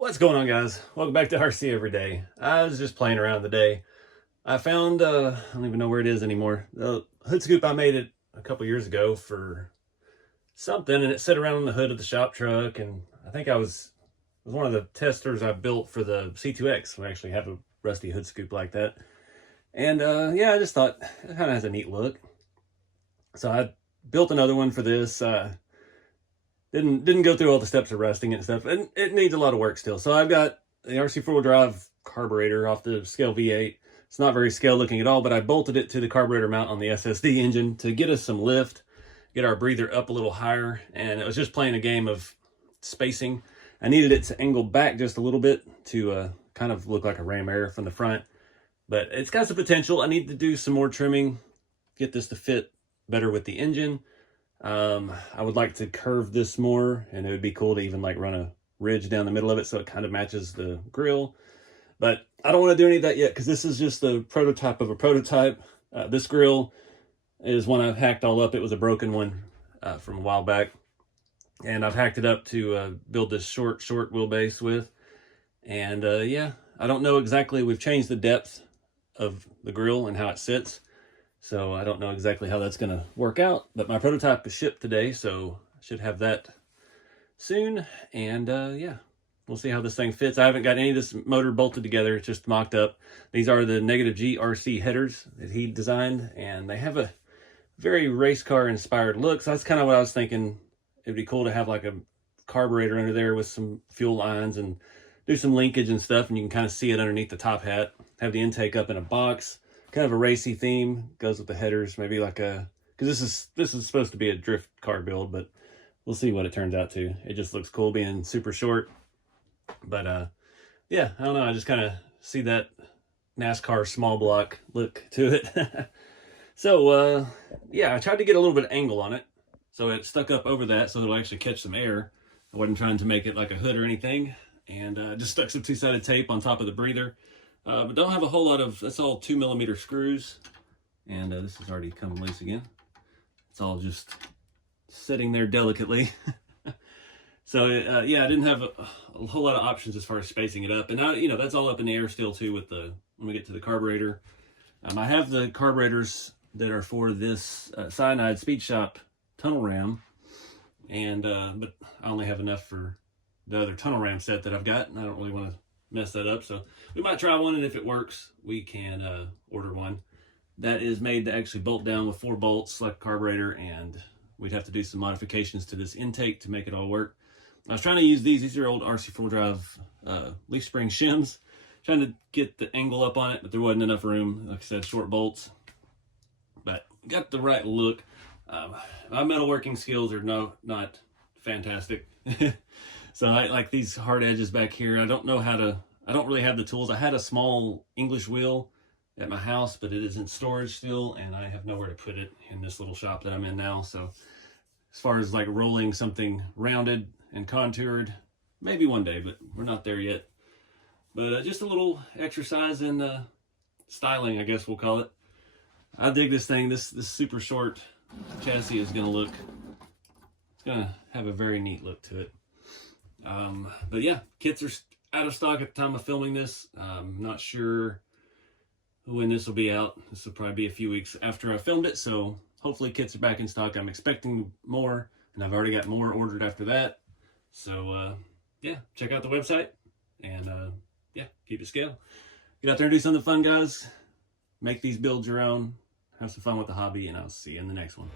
What's going on, guys? Welcome back to RC Everyday. I was just playing around today. I found, I don't even know where it is anymore. The hood scoop, I made it a couple years ago for something, and it sat around on the hood of the shop truck, and I think it was one of the testers I built for the C2X. We actually have a rusty hood scoop like that. And yeah, I just thought it kind of has a neat look. So I built another one for this. Didn't go through all the steps of rusting it and stuff, and it needs a lot of work still. So I've got the RC four-wheel drive carburetor off the scale V8. It's not very scale looking at all, but I bolted it to the carburetor mount on the SSD engine to get us some lift, get our breather up a little higher, and it was just playing a game of spacing. I needed it to angle back just a little bit to kind of look like a ram air from the front, but it's got some potential. I need to do some more trimming, get this to fit better with the engine. I would like to curve this more, and it would be cool to even like run a ridge down the middle of it so it kind of matches the grill. But I don't want to do any of that yet because this is just the prototype of a prototype. This grill is one I've hacked all up. It was a broken one from a while back, and I've hacked it up to build this short wheelbase with. And yeah, I don't know exactly. We've changed the depth of the grill and how it sits, so I don't know exactly how that's going to work out, but my prototype is shipped today, so I should have that soon. And yeah, we'll see how this thing fits. I haven't got any of this motor bolted together. It's just mocked up. These are the -G RC headers that he designed, and they have a very race car inspired look. So that's kind of what I was thinking. It'd be cool to have like a carburetor under there with some fuel lines and do some linkage and stuff, and you can kind of see it underneath the top hat. Have the intake up in a box. Kind of a racy theme, goes with the headers, maybe like a, because this is supposed to be a drift car build, but we'll see what it turns out to. It just looks cool being super short. But yeah, I don't know, I just kind of see that NASCAR small block look to it. So yeah, I tried to get a little bit of angle on it, so it stuck up over that so it'll actually catch some air. I wasn't trying to make it like a hood or anything, and just stuck some two-sided tape on top of the breather. But don't have a whole lot of, that's all 2mm screws, and this is already coming loose again. It's all just sitting there delicately. So yeah, I didn't have a whole lot of options as far as spacing it up, and now, you know, that's all up in the air still too with the, when we get to the carburetor. I have the carburetors that are for this Cyanide Speed Shop tunnel ram, and but I only have enough for the other tunnel ram set that I've got, and I don't really want to mess that up, so we might try one, and if it works we can order one that is made to actually bolt down with 4 bolts, select carburetor, and we'd have to do some modifications to this intake to make it all work. I was trying to use these are old RC4 drive leaf spring shims, trying to get the angle up on it, but there wasn't enough room. Like I said, short bolts, but got the right look. My metalworking skills are not fantastic. So I like these hard edges back here. I don't really have the tools. I had a small English wheel at my house, but it is in storage still, and I have nowhere to put it in this little shop that I'm in now. So as far as like rolling something rounded and contoured, maybe one day, but we're not there yet. But just a little exercise in styling, I guess we'll call it. I dig this thing. This super short chassis is gonna look, it's gonna have a very neat look to it. But yeah, kits are out of stock at the time of filming this. I'm not sure when this will be out. This will probably be a few weeks after I filmed it, so hopefully kits are back in stock. I'm expecting more, and I've already got more ordered after that. So yeah, check out the website, and yeah, keep it scale. Get out there and do something fun, guys. Make these builds your own. Have some fun with the hobby, and I'll see you in the next one.